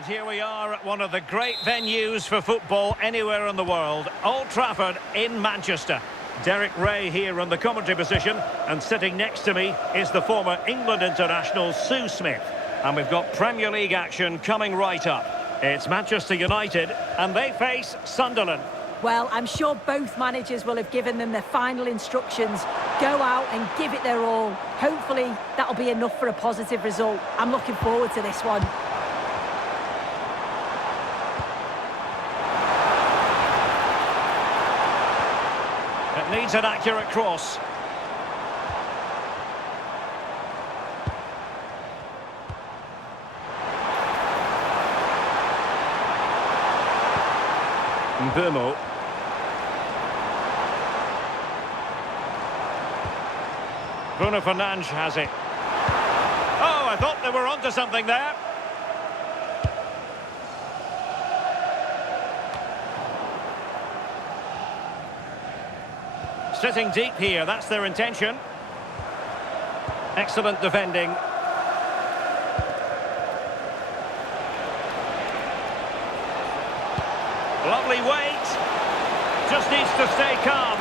And here we are at one of the great venues for football anywhere in the world, Old Trafford in Manchester. Derek Ray here in the commentary position, and sitting next to me is the former England international Sue Smith. And we've got Premier League action coming right up. It's Manchester United, and they face Sunderland. Well, I'm sure both managers will have given them their final instructions. Go out and give it their all. Hopefully, that'll be enough for a positive result. I'm looking forward to this one. It needs an accurate cross. Mbumo. Bruno Fernandes has it. Oh, I thought they were onto something there. Sitting deep here, that's their intention. Excellent defending. Lovely weight. Just needs to stay calm.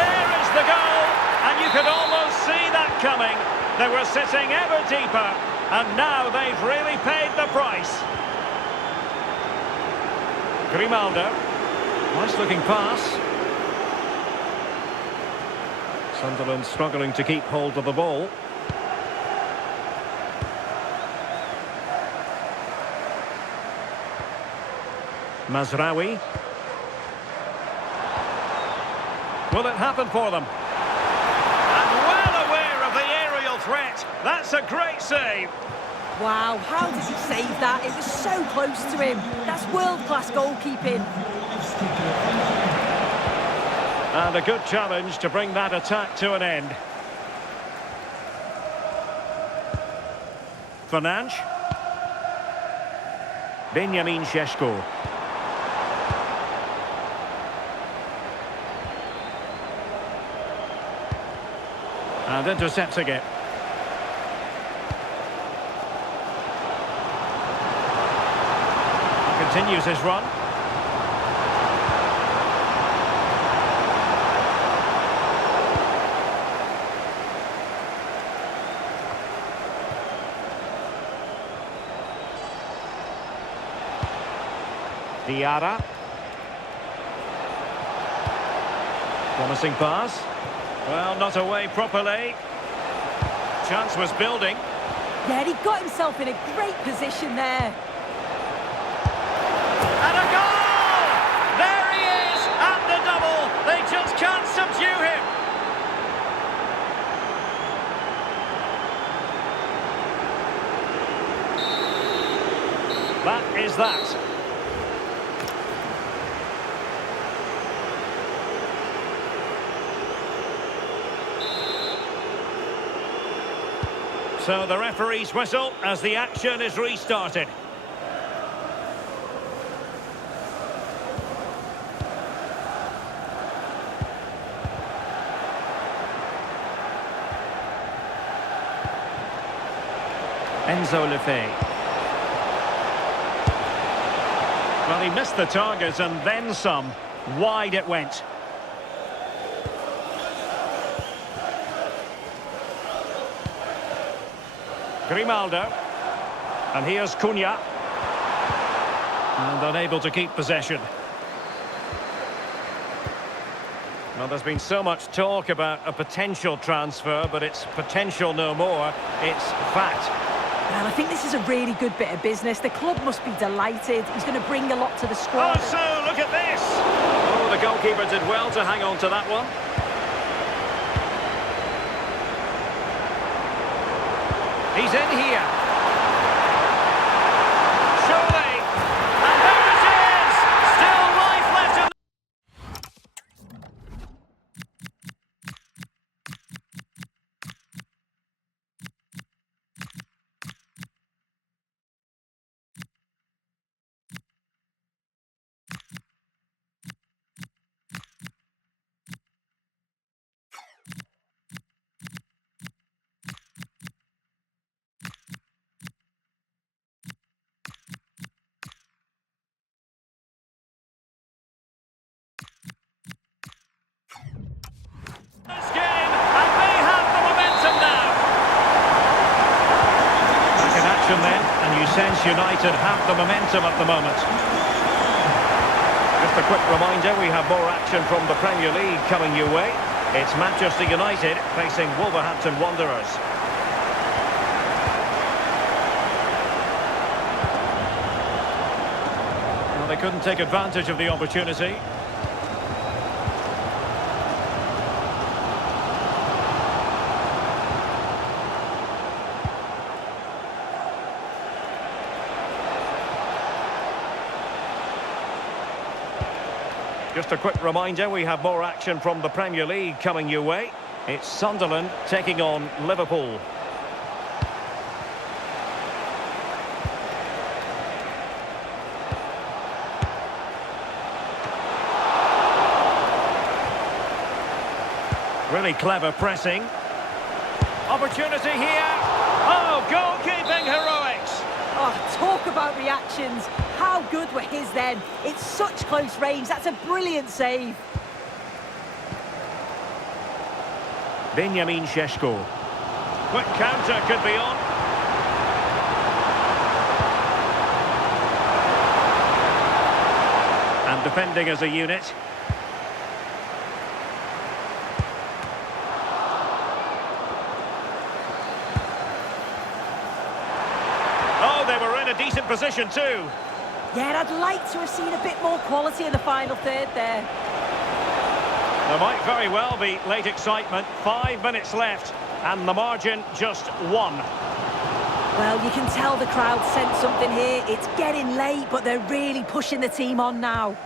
There is the goal. And you could almost see that coming. They were sitting ever deeper. And now they've really paid the price. Grimaldo. Nice looking pass. Sunderland struggling to keep hold of the ball. Mazraoui. Will it happen for them? And well aware of the aerial threat. That's a great save. Wow, how did he save that? It was so close to him. That's world-class goalkeeping. And a good challenge to bring that attack to an end. Fernandes. Benjamin Šeško. And intercepting it. Continues his run. Diarra. Promising pass. Well, not away properly. Chance was building. Yeah, he got himself in a great position there. And a goal! There he is at the double. They just can't subdue him. That is that. So the referee's whistle as the action is restarted. Enzo Lefebvre. Well, he missed the target and then some. Wide it went. Grimaldo. And here's Cunha. And unable to keep possession. Well, there's been so much talk about a potential transfer, but it's potential no more. It's fact. Well, I think this is a really good bit of business. The club must be delighted. He's going to bring a lot to the squad. Oh, so look at this. Oh, the goalkeeper did well to hang on to that one. He's in here. Surely. And there it is. Still life left in. sense United have the momentum at the moment. Just a quick reminder, we have more action from the Premier League coming your way. It's Manchester United facing Wolverhampton Wanderers. Well, they couldn't take advantage of the opportunity. Just a quick reminder, we have more action from the Premier League coming your way. It's Sunderland taking on Liverpool. Really clever pressing. Opportunity here. Oh, goalkeeping heroics. Oh, talk about reactions. How good were his then? It's such close range. That's a brilliant save. Benjamin Šeško. Quick counter could be on. And defending as a unit. Oh, they were in a decent position too. Yeah, I'd like to have seen a bit more quality in the final third there. There might very well be late excitement. 5 minutes left, and the margin just 1. Well, you can tell the crowd sense something here. It's getting late, but they're really pushing the team on now.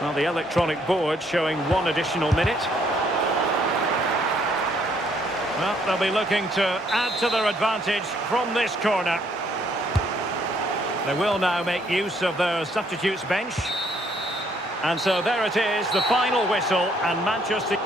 Well, the electronic board showing 1 additional minute. Well, they'll be looking to add to their advantage from this corner. They will now make use of their substitutes bench. And so there it is, the final whistle, and Manchester...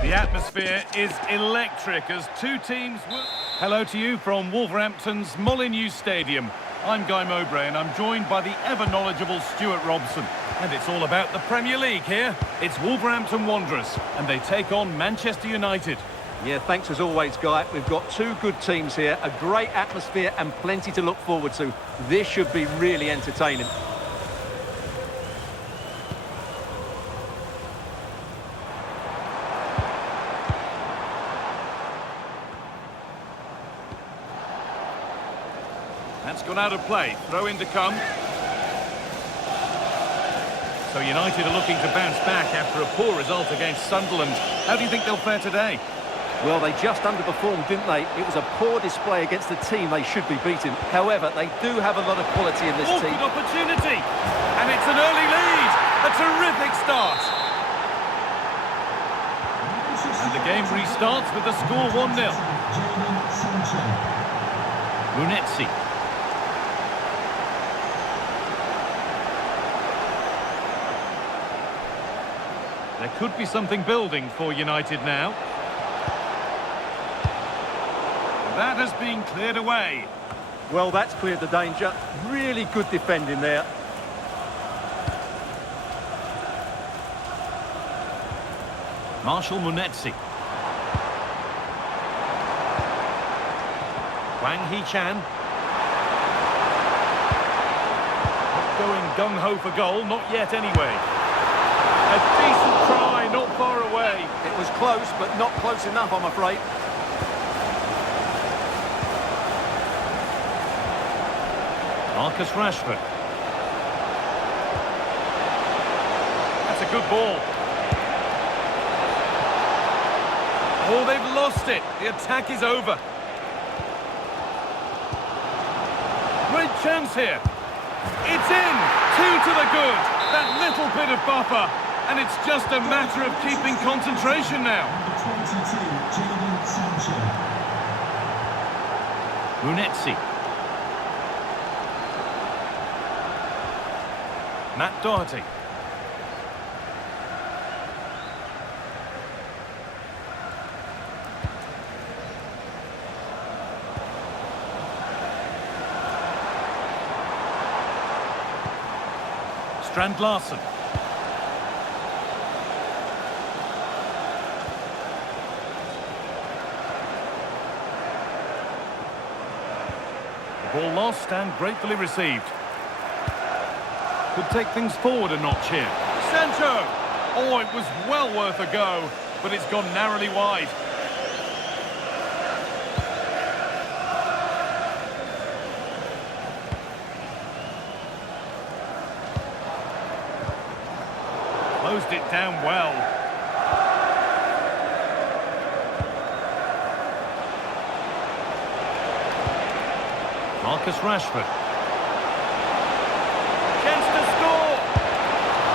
The atmosphere is electric as two teams... Hello to you from Wolverhampton's Molineux Stadium. I'm Guy Mowbray and I'm joined by the ever-knowledgeable Stuart Robson. And it's all about the Premier League here. It's Wolverhampton Wanderers and they take on Manchester United. Yeah, thanks as always, Guy. We've got two good teams here, a great atmosphere and plenty to look forward to. This should be really entertaining. That's gone out of play. Throw in to come. So United are looking to bounce back after a poor result against Sunderland. How do you think they'll fare today? Well, they just underperformed, didn't they? It was a poor display against the team they should be beating. However, they do have a lot of quality in this team. Good opportunity! And it's an early lead! A terrific start! And the game restarts with the score 1-0. Munetsi. There could be something building for United now. That has been cleared away. Well, that's cleared the danger. Really good defending there. Marshall Munetsi. Wang Hee-chan. Not going gung-ho for goal, not yet anyway. A decent try, not far away. It was close, but not close enough, I'm afraid. Marcus Rashford. That's a good ball. Oh, they've lost it. The attack is over. Great chance here. It's in. 2 to the good. That little bit of buffer. And it's just a matter of keeping concentration now. Munetsi. Matt Doherty. Strand Larsen. The ball lost and gratefully received. Could take things forward a notch here. Sancho! Oh, it was well worth a go, but it's gone narrowly wide. Closed it down well. Marcus Rashford. Chance to score!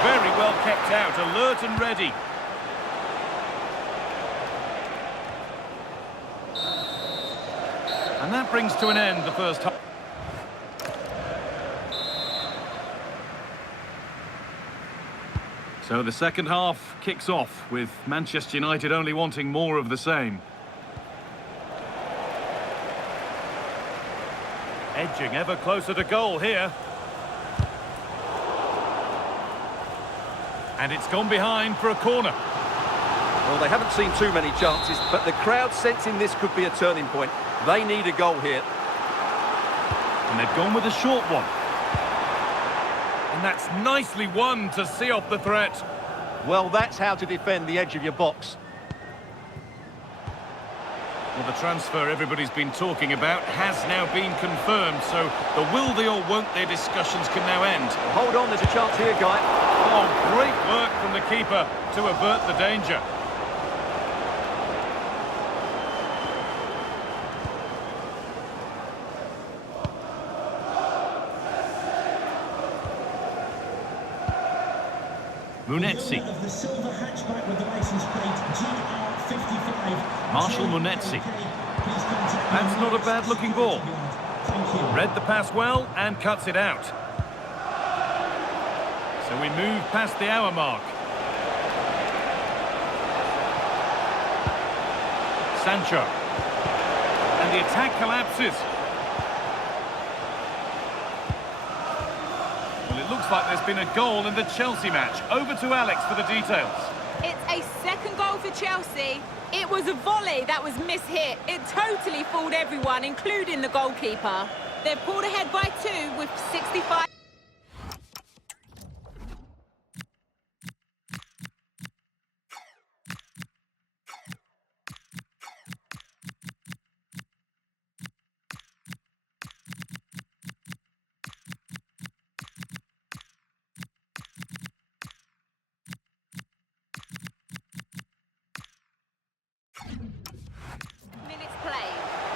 Very well kept out, alert and ready. And that brings to an end the first half. So the second half kicks off with Manchester United only wanting more of the same. Edging ever closer to goal here. And it's gone behind for a corner. Well, they haven't seen too many chances, but the crowd sensing this could be a turning point. They need a goal here. And they've gone with a short one. And that's nicely won to see off the threat. Well, that's how to defend the edge of your box. Well, the transfer everybody's been talking about has now been confirmed, so the will they or won't they discussions can now end. Hold on, there's a chance here, Guy. Oh, great work from the keeper to avert the danger. Munetsi. Marshall Munetsi. That's not a bad looking ball. Read the pass well and cuts it out. So we move past the hour mark. Sancho. And the attack collapses. Well, it looks like there's been a goal in the Chelsea match. Over to Alex for the details. It's a second goal for Chelsea. It was a volley that was mishit. It totally fooled everyone, including the goalkeeper. They're pulled ahead by 2 with 65...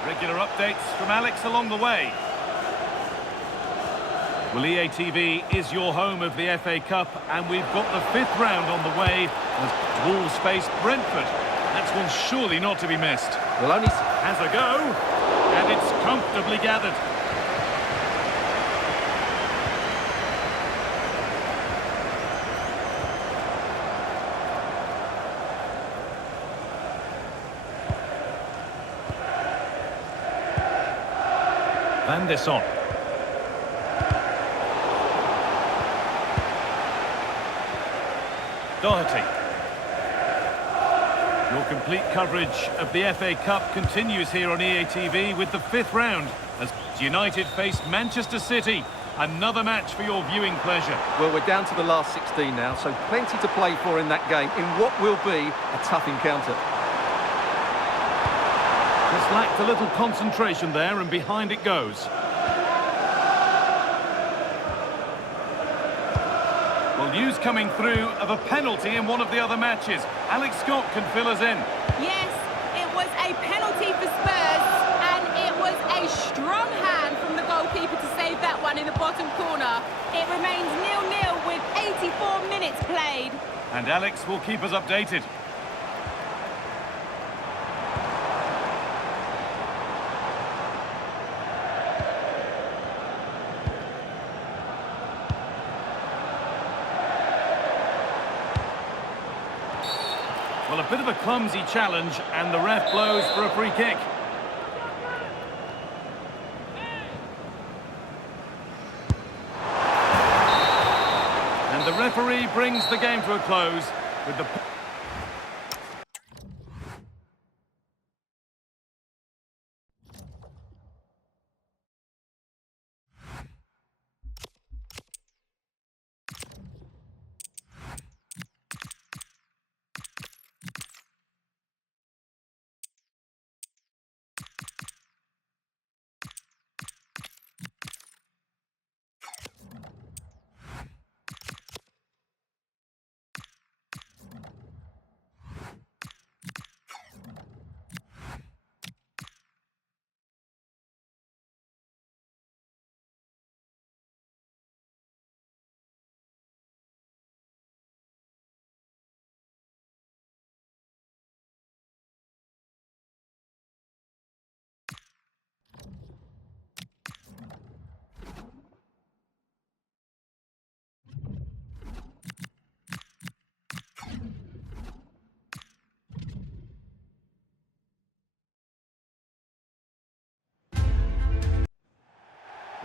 Regular updates from Alex along the way. Well, EA TV is your home of the FA Cup, and we've got the 5th round on the way as Wolves face Brentford. That's one surely not to be missed. Well, only has a go, and it's comfortably gathered. Van der Son. Doherty. Your complete coverage of the FA Cup continues here on EA TV with the 5th round as United face Manchester City. Another match for your viewing pleasure. Well, we're down to the last 16 now, so plenty to play for in that game in what will be a tough encounter. Just lacked a little concentration there, and behind it goes. Well, news coming through of a penalty in one of the other matches. Alex Scott can fill us in. Yes, it was a penalty for Spurs, and it was a strong hand from the goalkeeper to save that one in the bottom corner. It remains 0-0 with 84 minutes played. And Alex will keep us updated. Well, a bit of a clumsy challenge, and the ref blows for a free kick. And the referee brings the game to a close with the...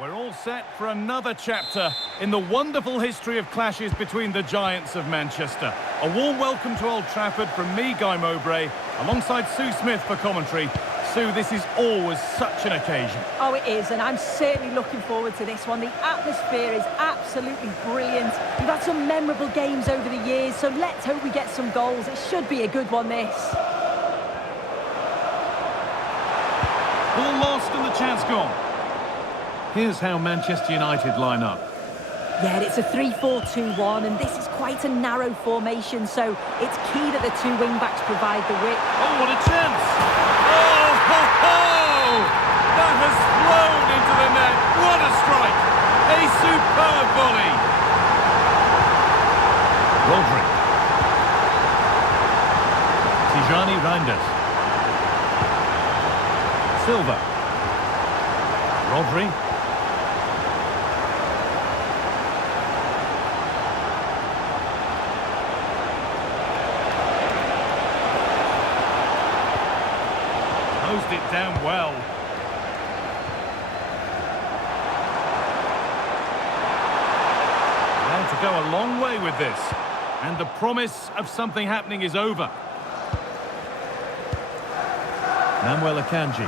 We're all set for another chapter in the wonderful history of clashes between the giants of Manchester. A warm welcome to Old Trafford from me, Guy Mowbray, alongside Sue Smith for commentary. Sue, this is always such an occasion. Oh, it is, and I'm certainly looking forward to this one. The atmosphere is absolutely brilliant. We've had some memorable games over the years, so let's hope we get some goals. It should be a good one, this. Ball lost and the chance gone. Here's how Manchester United line up. Yeah, it's a 3-4-2-1, and this is quite a narrow formation, so it's key that the two wing-backs provide the width. Oh, what a chance! Oh, ho, ho! That has flown into the net. What a strike! A superb volley! Rodri. Tijani Reinders. Silva. Rodri. Closed it down well. Going to go a long way with this. And the promise of something happening is over. Manuel Akanji.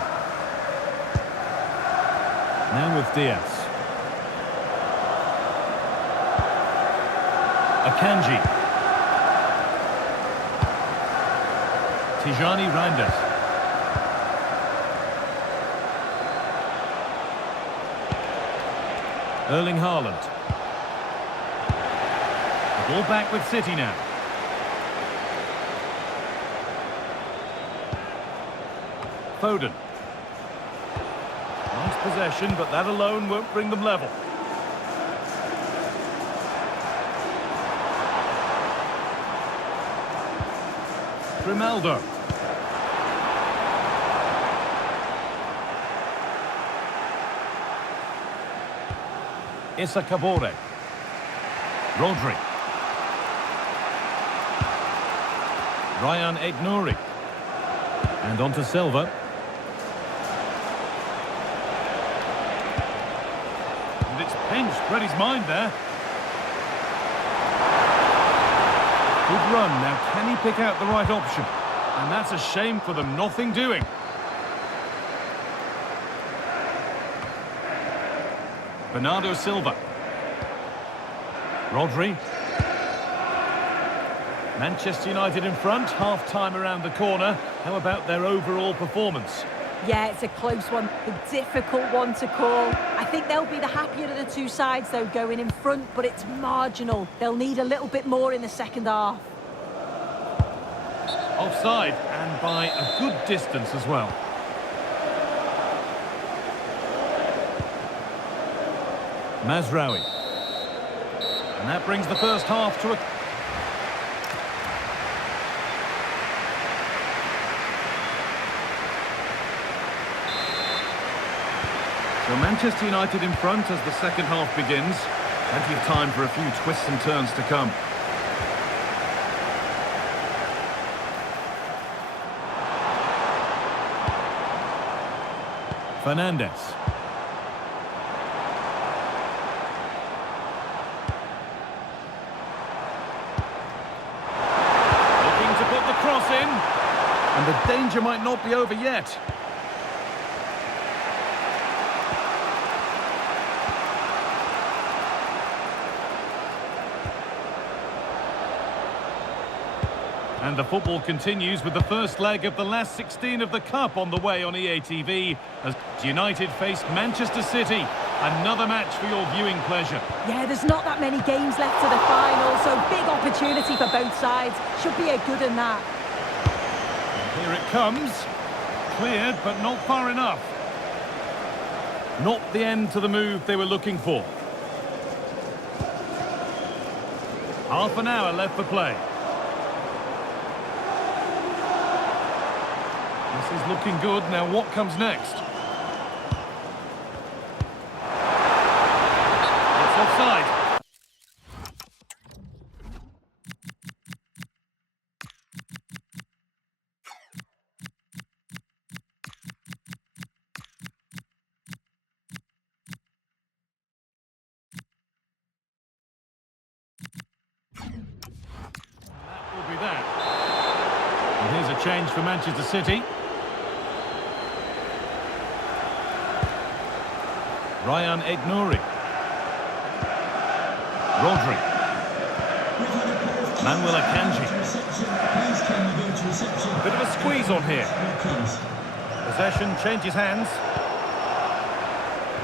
Now with Diaz. Akanji. Tijani Reinders. Erling Haaland. The ball back with City now. Foden. Nice possession, but that alone won't bring them level. Grimaldo. Issa Kabore. Rodri. Ryan Aït-Nouri. And on to Silva. And it's pinched, read his mind there. Good run, now can he pick out the right option? And that's a shame for them, nothing doing. Bernardo Silva. Rodri. Manchester United in front, half-time around the corner. How about their overall performance? Yeah, it's a close one, a difficult one to call. I think they'll be the happier of the two sides, though, going in front, but it's marginal. They'll need a little bit more in the second half. Offside, and by a good distance as well. Mazraoui. And that brings the first half to a... So Manchester United in front as the second half begins. Plenty of time for a few twists and turns to come. Fernandes. Looking to put the cross in. And the danger might not be over yet. And the football continues with the first leg of the last 16 of the Cup on the way on EA TV as United face Manchester City. Another match for your viewing pleasure. Yeah, there's not that many games left to the final, so big opportunity for both sides. Should be a good in that. Here it comes. Cleared, but not far enough. Not the end to the move they were looking for. Half an hour left for play. This is looking good. Now what comes next? It's offside. That will be that. And here's a change for Manchester City. Ryan Aït-Nouri. Rodri. Manuel Akanji. Bit of a squeeze on here. Possession changes hands.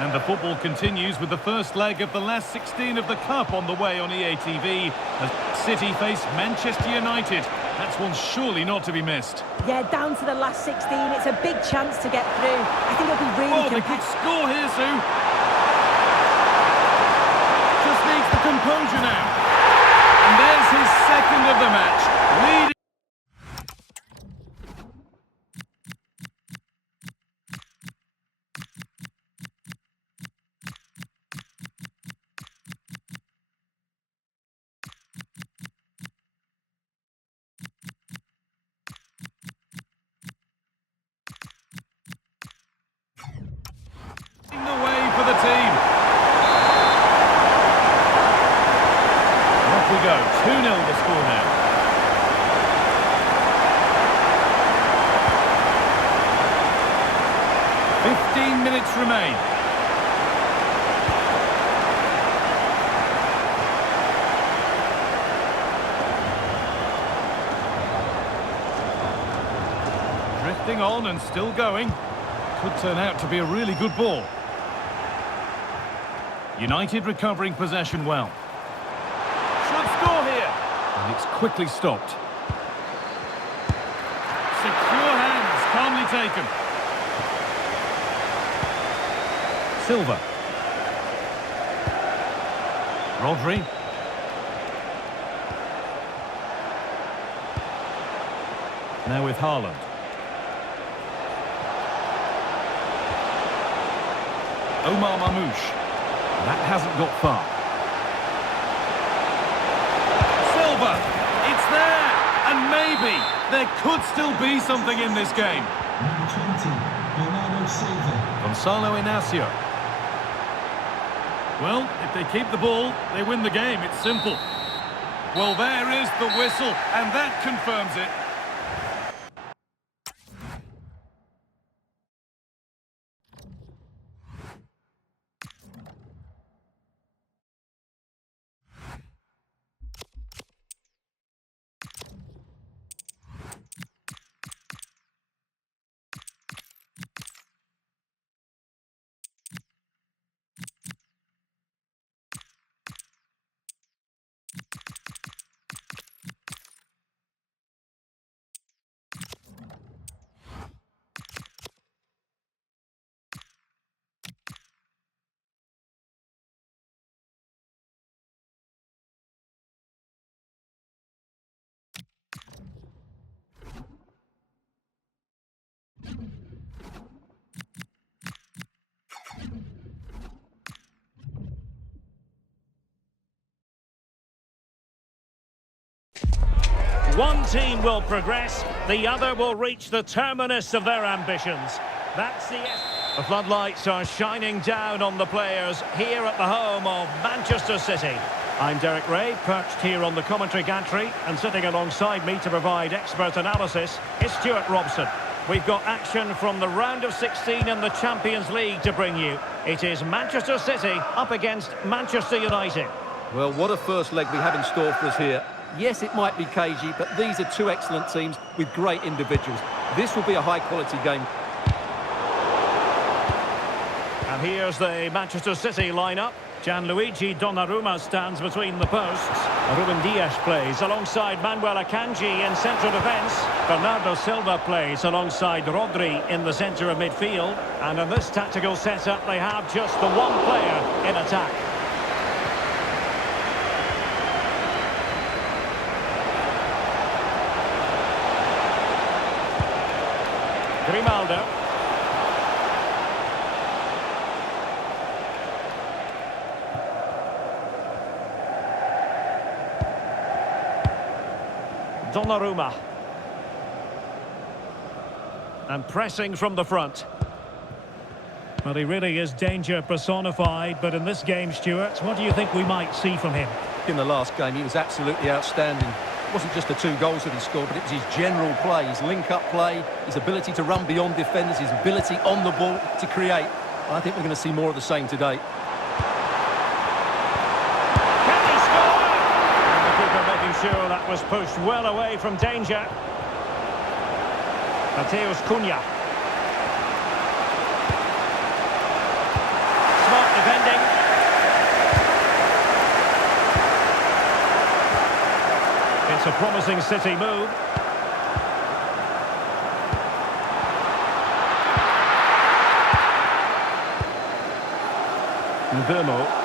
And the football continues with the first leg of the last 16 of the Cup on the way on EA TV as City face Manchester United. That's one surely not to be missed. Yeah, down to the last 16. It's a big chance to get through. I think it'll be really they could score here, Sue. Just needs the composure now. And there's his second of the match. Leading. The way for the team. Off we go. 2-0 the score now. "15 minutes remain. Drifting on and still going. Could turn out to be a really good ball. United recovering possession well. Should score here. And it's quickly stopped. Secure hands, calmly taken. Silva. Rodri. Now with Haaland. Omar Mamouche. That hasn't got far. Silva. It's there. And maybe there could still be something in this game. Number 20, Goncalo Inacio. Well, if they keep the ball, they win the game. It's simple. Well, there is the whistle, and that confirms it. one team will progress, the other will reach the terminus of their ambitions. That's the floodlights are shining down on the players here at the home of Manchester City. I'm Derek Ray, perched here on the commentary gantry, and sitting alongside me to provide expert analysis is Stuart Robson. We've got action from the round of 16 in the Champions League to bring you. It is Manchester City up against Manchester United. Well, what a first leg we have in store for us here. Yes, it might be cagey, but these are two excellent teams with great individuals. This will be a high-quality game. And here's the Manchester City lineup. Gianluigi Donnarumma stands between the posts. Ruben Dias plays alongside Manuel Akanji in central defence. Bernardo Silva plays alongside Rodri in the centre of midfield. And in this tactical setup, they have just the one player in attack. Grimaldo. Donnarumma. And pressing from the front. Well, he really is danger personified, but in this game, Stuart, what do you think we might see from him? In the last game, he was absolutely outstanding. It wasn't just the 2 goals that he scored, but it was his general play, his link-up play, his ability to run beyond defenders, his ability on the ball to create. I think we're going to see more of the same today. Sure, that was pushed well away from danger. Matheus Cunha. Smart defending. It's a promising City move. Mbeumo.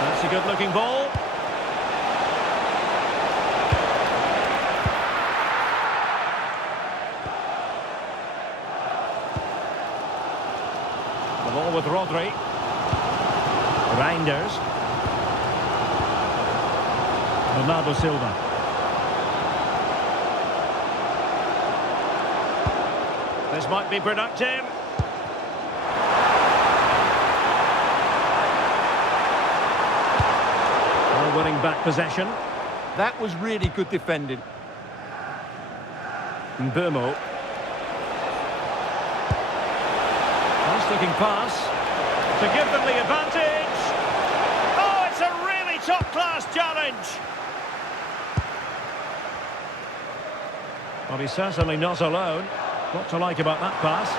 That's a good-looking ball. The ball with Rodri. Reinders. Bernardo Silva. This might be productive. Winning back possession. That was really good defending. Mbeumo. Nice looking pass to give them the advantage. Oh, it's a really top-class challenge. Well, he's certainly not alone. What to like about that pass?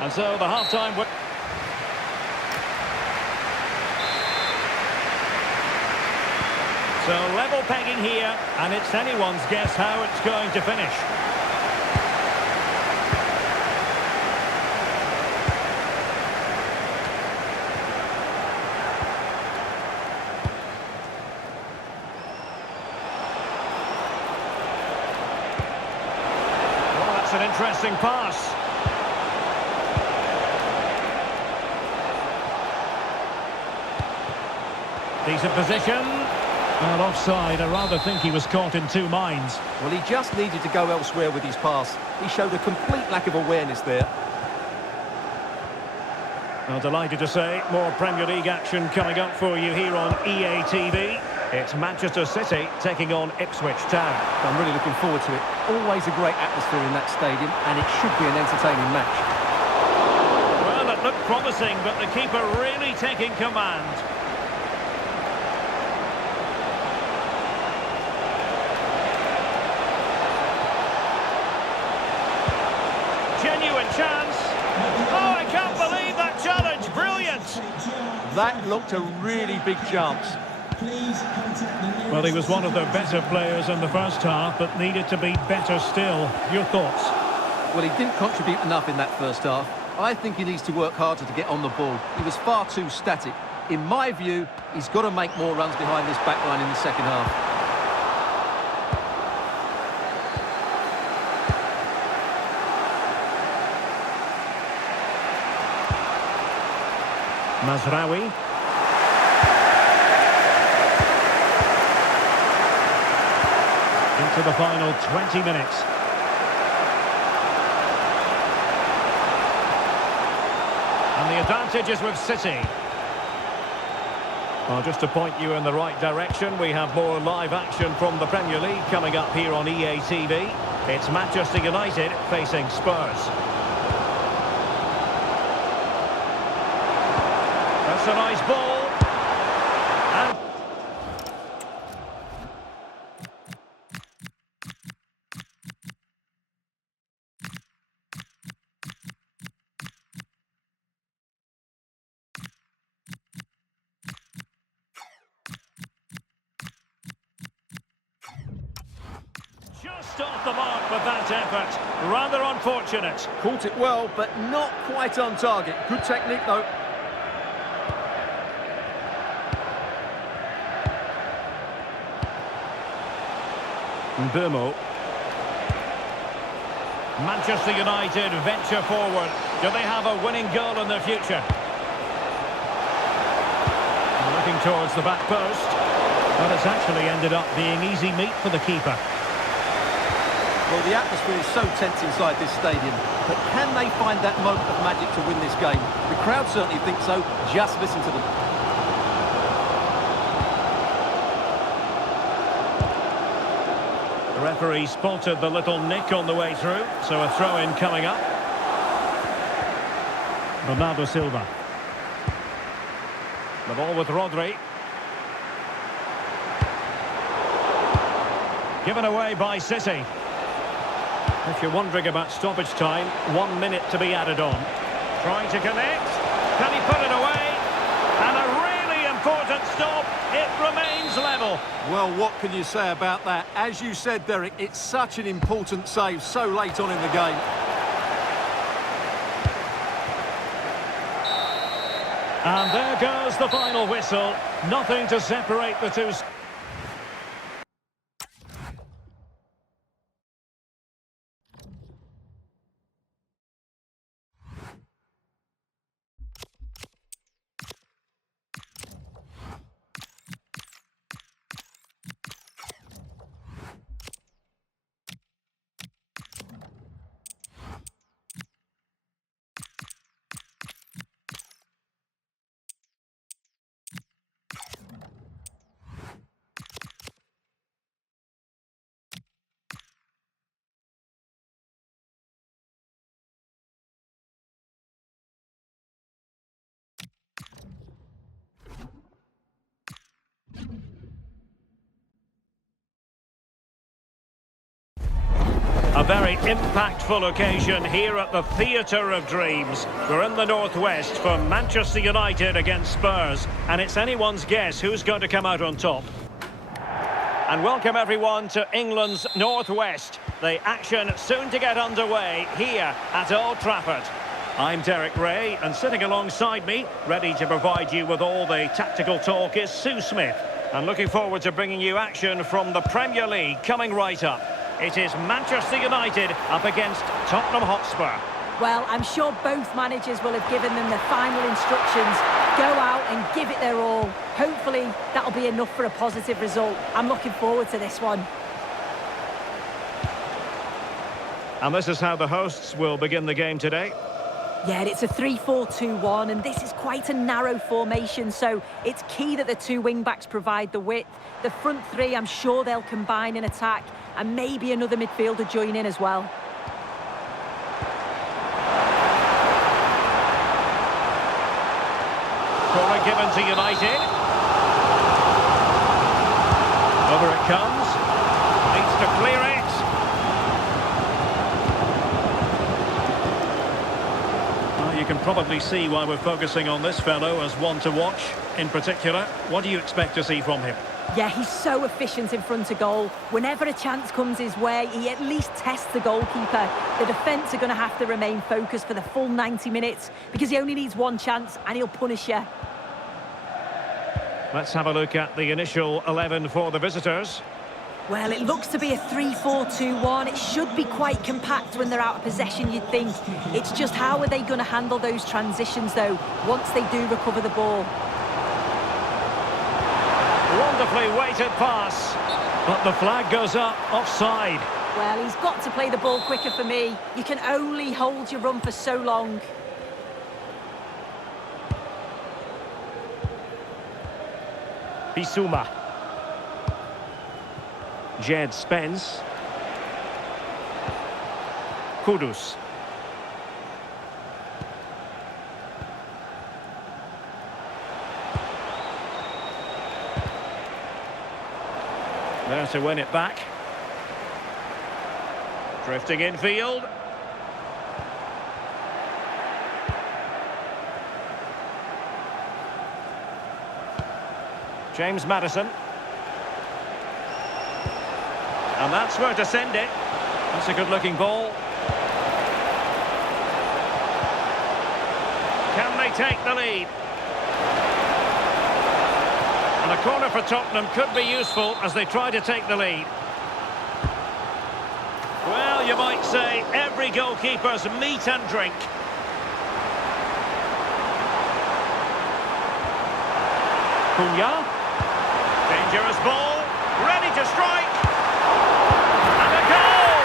And so the half-time... So level pegging here, and it's anyone's guess how it's going to finish. Oh, that's an interesting pass. Decent position. Well, offside. I rather think he was caught in 2 minds. Well, he just needed to go elsewhere with his pass. He showed a complete lack of awareness there. Well, delighted to say, more Premier League action coming up for you here on EA TV. It's Manchester City taking on Ipswich Town. I'm really looking forward to it. Always a great atmosphere in that stadium, and it should be an entertaining match. Well, it looked promising, but the keeper really taking command. Genuine chance. Oh, I can't believe that challenge. Brilliant. That looked a really big chance. Well, he was one of the better players in the first half, but needed to be better still. Your thoughts? Well, he didn't contribute enough in that first half. I think he needs to work harder to get on the ball. He was far too static. In my view, he's got to make more runs behind this back line in the second half. Mazraoui. Into the final 20 minutes. And the advantage is with City. Well, just to point you in the right direction, we have more live action from the Premier League coming up here on EA TV. It's Manchester United facing Spurs. That's a nice ball. And just off the mark with that effort. Rather unfortunate. Caught it well, but not quite on target. Good technique, though. Burmo. Manchester United venture forward. Do they have a winning goal in their future? Looking towards the back post. But it's actually ended up being easy meat for the keeper. Well, the atmosphere is so tense inside this stadium. But can they find that moment of magic to win this game? The crowd certainly think so. Just listen to them. The referee spotted the little nick on the way through, so a throw-in coming up. Bernardo Silva. The ball with Rodri. Given away by City. If you're wondering about stoppage time, 1 minute to be added on. Trying to connect. Can he put it away? And a really important stop. It remains level. Well, what can you say about that? As you said, Derek, it's such an important save so late on in the game. And there goes the final whistle. Nothing to separate the two. A very impactful occasion here at the Theatre of Dreams. We're in the northwest for Manchester United against Spurs, and it's anyone's guess who's going to come out on top. And welcome everyone to England's northwest. The action soon to get underway here at Old Trafford. I'm Derek Ray, and sitting alongside me, ready to provide you with all the tactical talk, is Sue Smith. And looking forward to bringing you action from the Premier League coming right up. It is Manchester United up against Tottenham Hotspur. Well, I'm sure both managers will have given them the final instructions. Go out and give it their all. Hopefully, that'll be enough for a positive result. I'm looking forward to this one. And this is how the hosts will begin the game today. Yeah, it's a 3-4-2-1, and this is quite a narrow formation, so it's key that the two wing-backs provide the width. The front three, I'm sure they'll combine in attack, and maybe another midfielder join in as well. Corner given to United. Over it comes. Needs to clear it. Well, you can probably see why we're focusing on this fellow as one to watch in particular. What do you expect to see from him? Yeah, he's so efficient in front of goal. Whenever a chance comes his way, he at least tests the goalkeeper. The defence are going to have to remain focused for the full 90 minutes because he only needs one chance and he'll punish you. Let's have a look at the initial 11 for the visitors. Well, it looks to be a 3-4-2-1. It should be quite compact when they're out of possession, you'd think. It's just how are they going to handle those transitions, though, once they do recover the ball? Wonderfully weighted pass. But the flag goes up, offside. Well, he's got to play the ball quicker for me. You can only hold your run for so long. Bissouma. Jed Spence. Kudus. There to win it back. Drifting infield. James Maddison. And that's where to send it. That's a good-looking ball. Can they take the lead? And a corner for Tottenham could be useful as they try to take the lead. Well, you might say every goalkeeper's meat and drink. Cunha. Dangerous ball. Ready to strike. And a goal!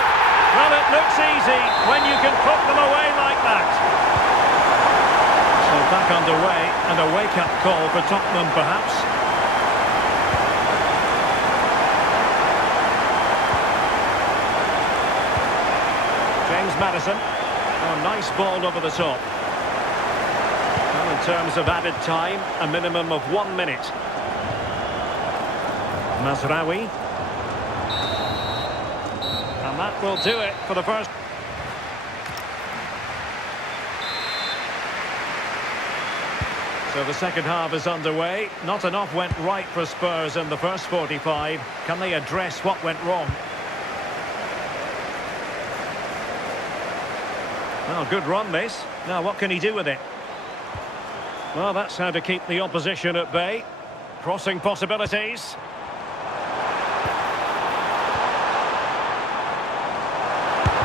Well, it looks easy when you can put them away like that. So back underway, and a wake-up call for Tottenham, perhaps. James Maddison. Oh, nice ball over the top. Well, in terms of added time, a minimum of 1 minute. Mazraoui. And that will do it for the first. So the second half is underway. Not enough went right for Spurs in the first 45. Can they address what went wrong? Well, good run this. Now what can he do with it? Well, that's how to keep the opposition at bay. Crossing possibilities.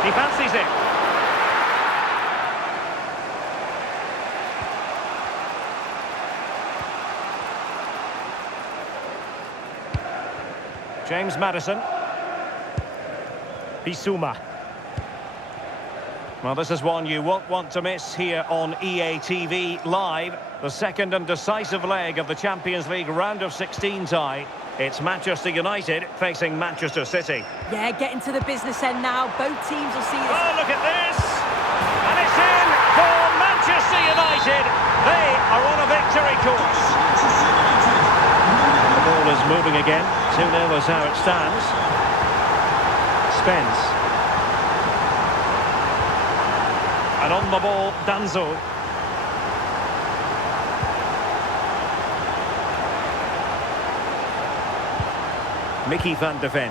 He fancies it. James Maddison. Bissouma. Well, this is one you won't want to miss here on EA TV Live. The second and decisive leg of the Champions League round of 16 tie. It's Manchester United facing Manchester City. Yeah, getting to the business end now. Both teams will see this. Oh, look at this! And it's in for Manchester United. They are on a victory course. The ball is moving again. 2-0 is how it stands. Spence. And on the ball, Danzo. Mickey van de Ven.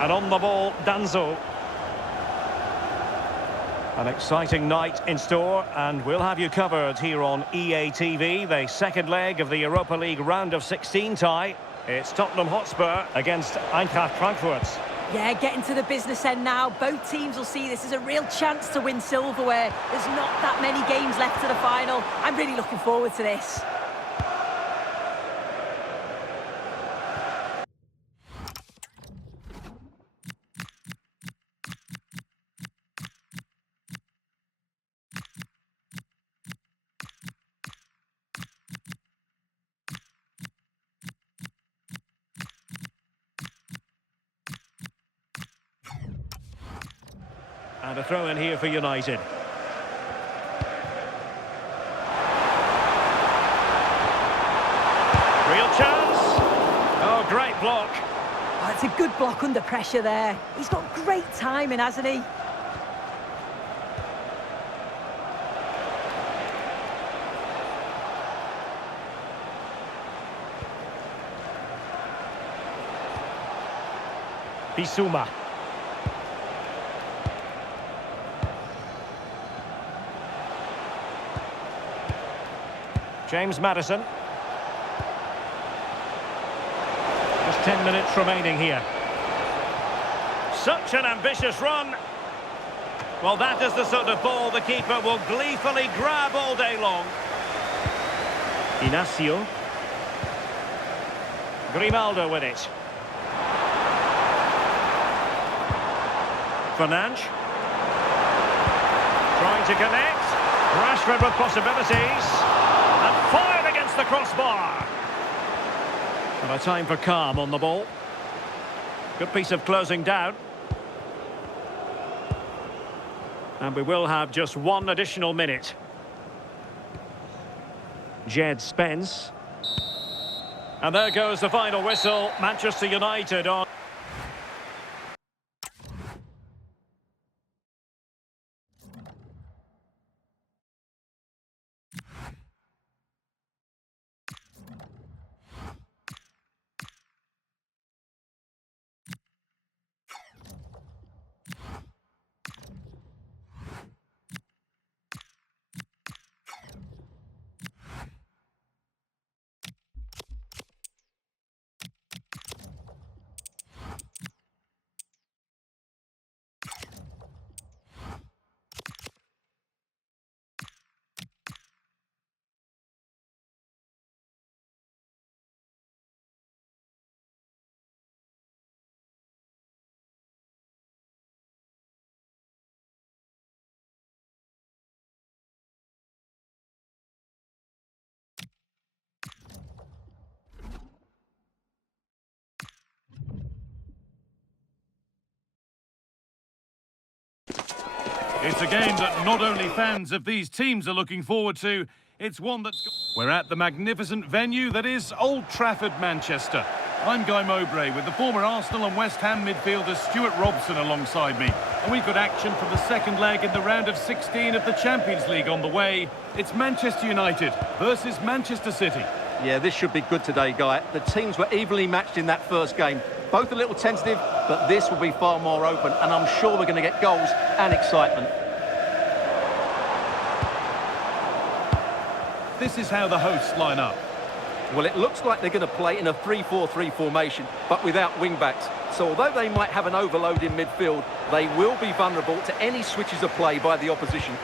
And on the ball, Danzo. An exciting night in store, and we'll have you covered here on EA TV, the second leg of the Europa League round of 16 tie. It's Tottenham Hotspur against Eintracht Frankfurt. Yeah, getting to the business end now. Both teams will see this as a real chance to win silverware. There's not that many games left to the final. I'm really looking forward to this. And a throw in here for United. Real chance. Oh, great block. Oh, it's a good block under pressure there. He's got great timing, hasn't he? Bissouma. James Maddison. 10 minutes remaining here. Such an ambitious run. Well, that is the sort of ball the keeper will gleefully grab all day long. Inacio. Grimaldo with it. Fernandes. Trying to connect. Rashford with possibilities. And fired against the crossbar. And a time for calm on the ball. Good piece of closing down. And we will have just one additional minute. Jed Spence. And there goes the final whistle. Manchester United on. It's a game that not only fans of these teams are looking forward to, it's one that's... We're at the magnificent venue that is Old Trafford, Manchester. I'm Guy Mowbray with the former Arsenal and West Ham midfielder Stuart Robson alongside me. And we've got action for the second leg in the round of 16 of the Champions League on the way. It's Manchester United versus Manchester City. Yeah, this should be good today, Guy. The teams were evenly matched in that first game. Both a little tentative, but this will be far more open, and I'm sure we're going to get goals and excitement. This is how the hosts line up. Well, it looks like they're going to play in a 3-4-3 formation, but without wing-backs. So although they might have an overload in midfield, they will be vulnerable to any switches of play by the opposition.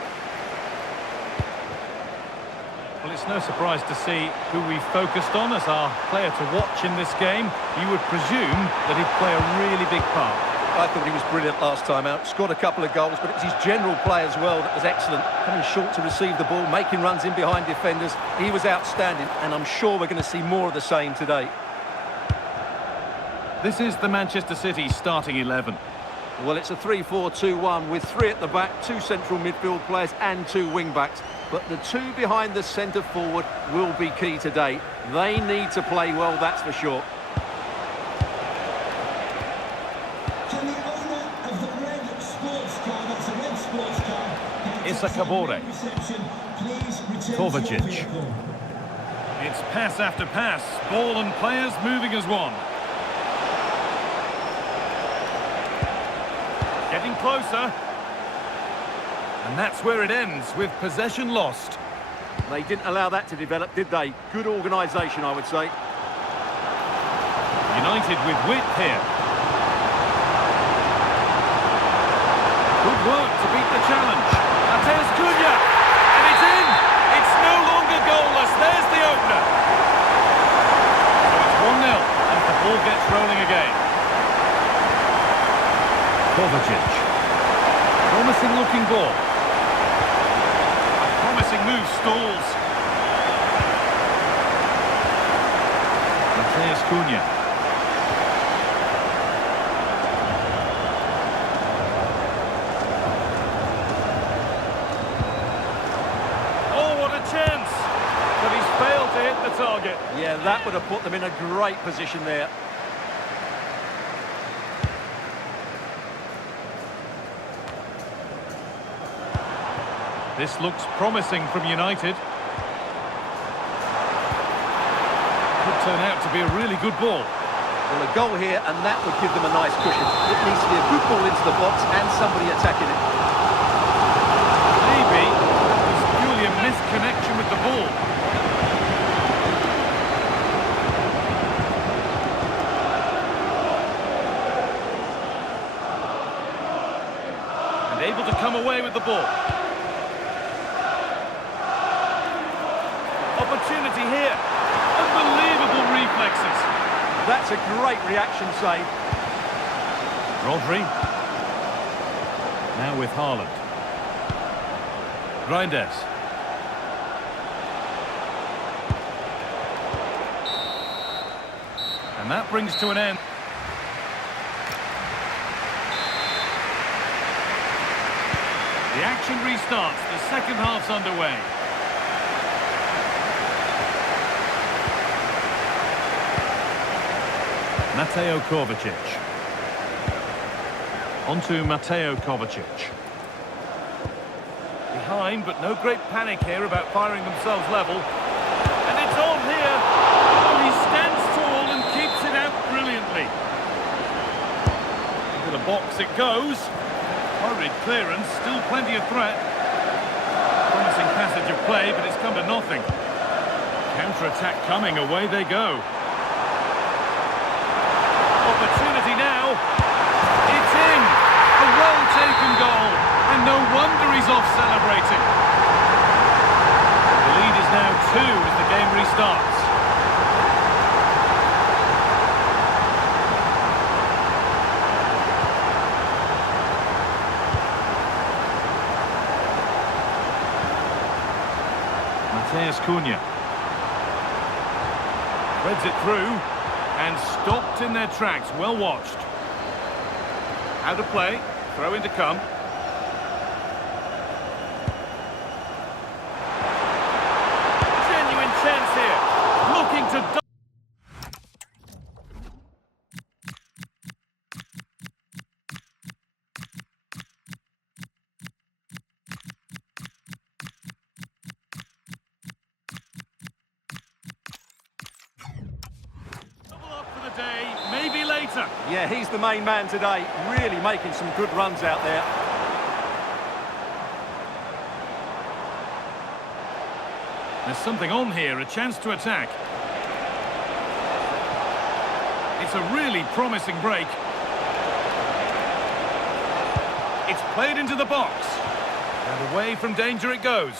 Well, it's no surprise to see who we focused on as our player to watch in this game. You would presume that he'd play a really big part. I thought he was brilliant last time out. Scored a couple of goals, but it was his general play as well that was excellent. Coming short to receive the ball, making runs in behind defenders. He was outstanding, and I'm sure we're going to see more of the same today. This is the Manchester City starting 11. Well, it's a 3-4-2-1 with 3 at the back, 2 central midfield players and 2 wing-backs. But the 2 behind the centre forward will be key today. They need to play well, that's for sure. Can the owner of the red sports car, that's a red sports car, Issa Kabore. Kovacic. It's pass after pass. Ball and players moving as one. Getting closer. And that's where it ends, with possession lost. They didn't allow that to develop, did they? Good organisation, I would say. United with width here. Good work to beat the challenge. Matthijs Cunha, and it's in! It's no longer goalless. There's the opener. So it's 1-0 as the ball gets rolling again. Kovacic. Promising looking ball. Promising move stalls. Matthijs Cunha. Oh, what a chance! But he's failed to hit the target. Yeah, that would have put them in a great position there. This looks promising from United. Could turn out to be a really good ball. Well, a goal here, and that would give them a nice cushion. It needs to be a good ball into the box and somebody attacking it. Maybe it's purely a misconnection with the ball. come away with the ball. Opportunity here. Unbelievable reflexes. That's a great reaction save. Rodri. Now with Haaland. Reinders. And that brings to an end. The action restarts. The second half's underway. Mateo Kovacic. On to Mateo Kovacic. Behind, but no great panic here about firing themselves level. And it's on here. Oh, he stands tall and keeps it out brilliantly. Into the box it goes. Hurried clearance, still plenty of threat. Promising passage of play, but it's come to nothing. Counter-attack coming, away they go. Opportunity now. It's in. A well-taken goal. And no wonder he's off celebrating. The lead is now 2 as the game restarts. Matheus Cunha. Threads it through. And stopped in their tracks. Well watched. Out of play. Throw in to come. Genuine chance here. Looking to... Maybe later. Yeah, he's the main man today, really making some good runs out there. There's something on here, a chance to attack. It's a really promising break. It's played into the box. And away from danger it goes.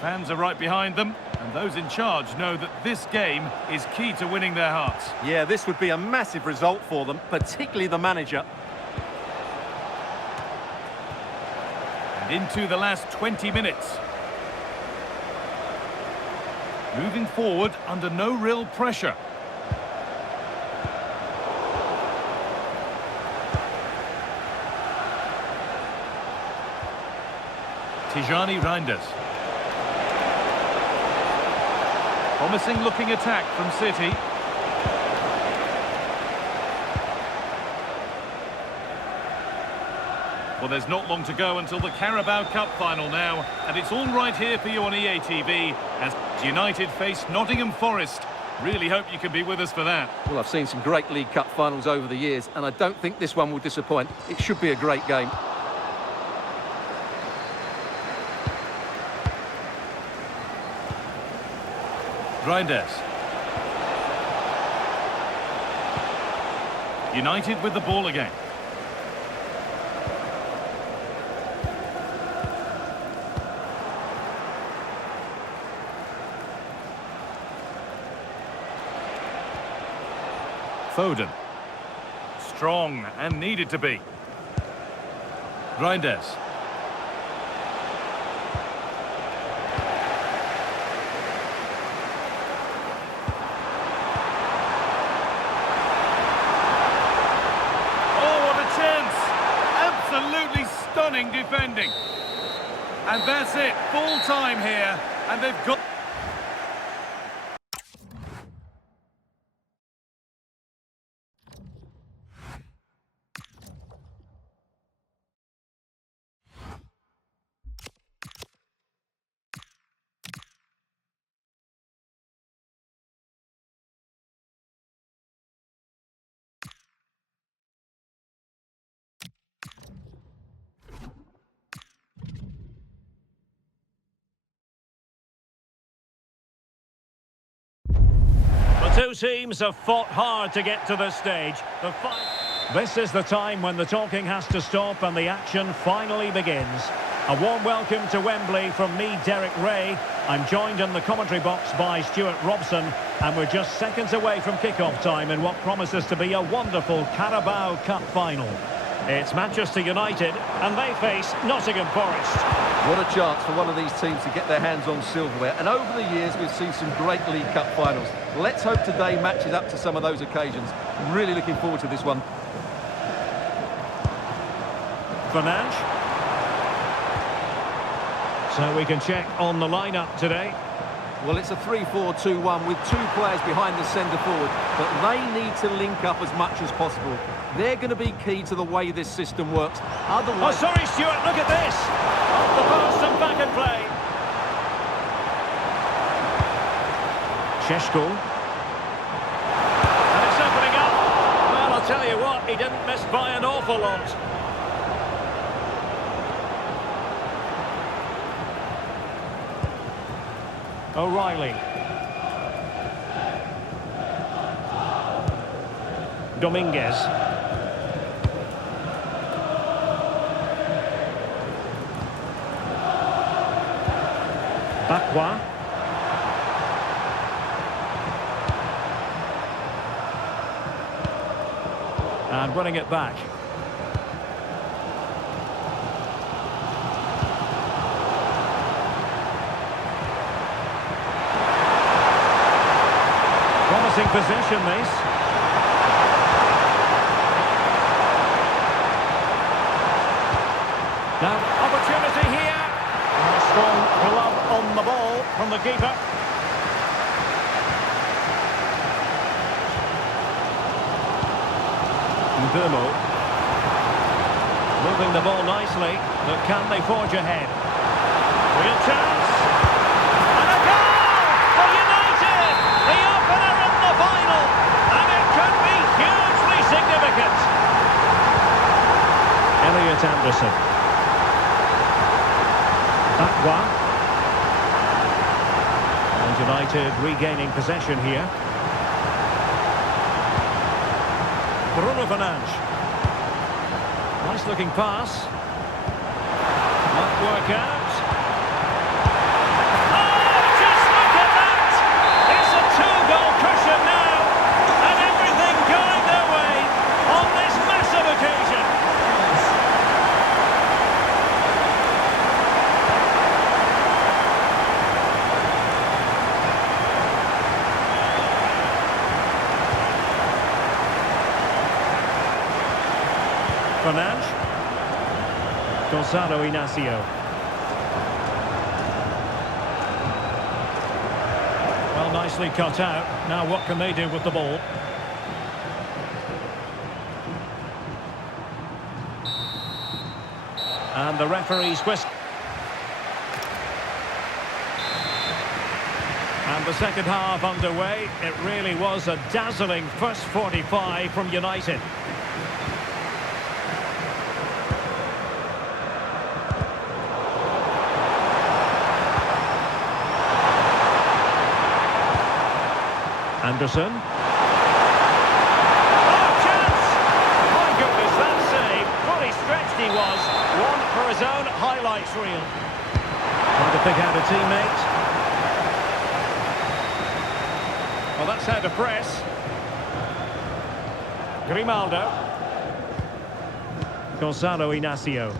Fans are right behind them. And those in charge know that this game is key to winning their hearts. Yeah, this would be a massive result for them, particularly the manager. And into the last 20 minutes. Moving forward under no real pressure. Tijani Reinders. Promising looking attack from City. Well, there's not long to go until the Carabao Cup final now, and it's all right here for you on EA TV as United face Nottingham Forest. Really hope you can be with us for that. Well, I've seen some great League Cup finals over the years, and I don't think this one will disappoint. It should be a great game. Reinders. United with the ball again. Foden. Strong and needed to be. Reinders. Absolutely stunning defending. And that's it, full time here, and they've got... The two teams have fought hard to get to this stage. The This is the time when the talking has to stop and the action finally begins. A warm welcome to Wembley from me, Derek Ray. I'm joined in the commentary box by Stuart Robson, and we're just seconds away from kick-off time in what promises to be a wonderful Carabao Cup final. It's Manchester United, and they face Nottingham Forest. What a chance for one of these teams to get their hands on silverware. And over the years, we've seen some great League Cup finals. Let's hope today matches up to some of those occasions. Really looking forward to this one. Fernandes. So we can check on the lineup today. Well, it's a 3-4-2-1 with two players behind the centre forward, but they need to link up as much as possible. They're going to be key to the way this system works. Otherwise... Oh, sorry, Stuart, look at this! Off the post and back in play. Šeško. And it's opening up. Well, I'll tell you what, he didn't miss by an awful lot. O'Reilly. Dominguez. Bakwa. And winning it back. Promising position, this. Now, opportunity here. And a strong glove on the ball from the keeper. Mbumo. Moving the ball nicely, but can they forge ahead? Real chance. And a goal for United! The opener in the final! And it could be hugely significant. Elliot Anderson. Bakwa. And United regaining possession here. Bruno Fernandes. Nice looking pass. Might work out. Oh, just look at that! It's a two-goal cushion now. And everything going their way on this massive occasion. Fernandes. Goncalo Inacio. Well, nicely cut out. Now what can they do with the ball? And the referee's whistle. And the second half underway. It really was a dazzling first 45 from United. Anderson. Oh, chance! My goodness, that save. Fully stretched he was. One for his own highlights reel. Trying to pick out a teammate. Well, that's how to press. Grimaldo. Goncalo Inacio.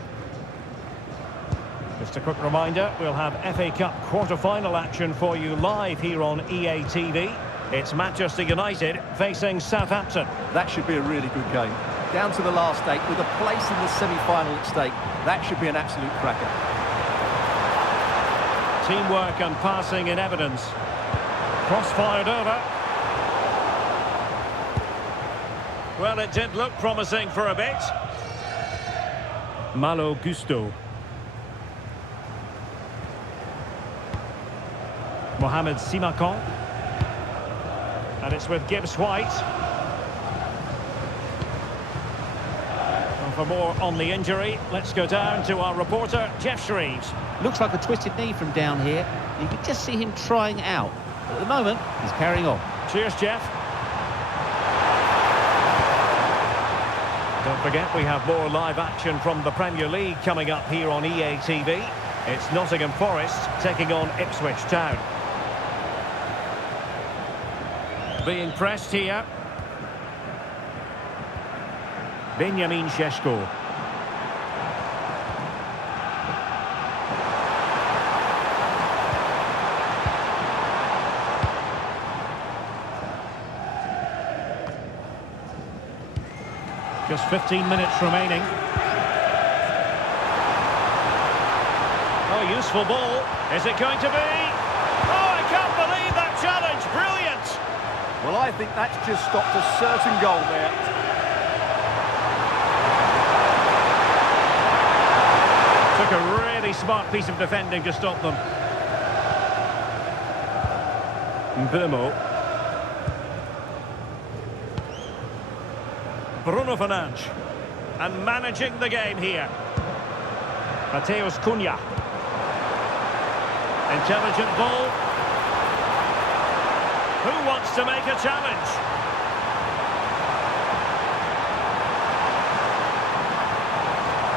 Just a quick reminder, we'll have FA Cup quarter-final action for you live here on EA TV. It's Manchester United facing Southampton. That should be a really good game. Down to the last 8 with a place in the semi-final at stake. That should be an absolute cracker. Teamwork and passing in evidence. Cross fired over. Well, it did look promising for a bit. Malo Gusto. Mohamed Simakon. And it's with Gibbs White. And for more on the injury, let's go down to our reporter, Jeff Shreves. Looks like a twisted knee from down here. You can just see him trying out. But at the moment, he's carrying on. Cheers, Jeff. Don't forget, we have more live action from the Premier League coming up here on EA TV. It's Nottingham Forest taking on Ipswich Town. Being pressed here. Benjamin Šeško. Just 15 minutes remaining. Oh, useful ball. Is it going to be? Oh, I can't believe that challenge. Brilliant. Well, I think that's just stopped a certain goal there. Took a really smart piece of defending to stop them. Mbeumo. Bruno Fernandes. And managing the game here. Matheus Cunha. Intelligent ball. Who wants to make a challenge?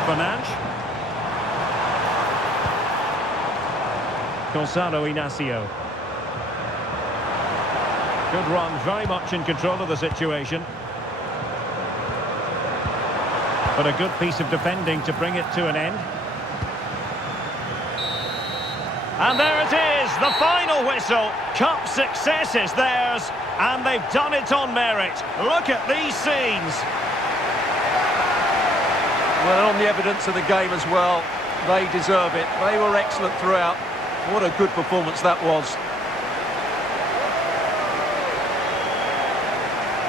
Fernandes. Goncalo Inacio. Good run, very much in control of the situation. But a good piece of defending to bring it to an end. And there it is, the final whistle. Cup success is theirs, and they've done it on merit. Look at these scenes. Well, on the evidence of the game as well, they deserve it. They were excellent throughout. What a good performance that was.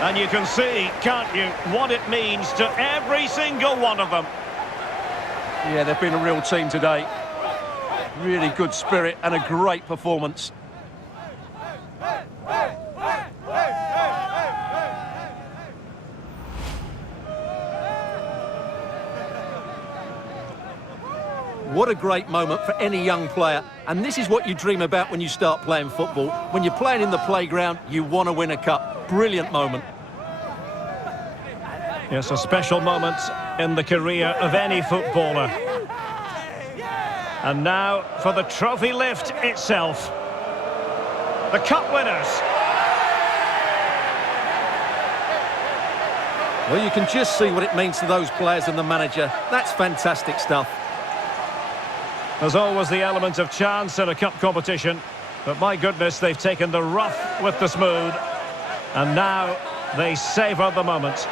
And you can see, can't you, what it means to every single one of them. Yeah, they've been a real team today. Really good spirit and a great performance. What a great moment for any young player. And this is what you dream about when you start playing football. When you're playing in the playground, you want to win a cup. Brilliant moment. Yes, a special moment in the career of any footballer. And now for the trophy lift itself. The cup winners. Well, you can just see what it means to those players and the manager. That's fantastic stuff. There's always the element of chance in a cup competition. But my goodness, they've taken the rough with the smooth. And now they savour the moment.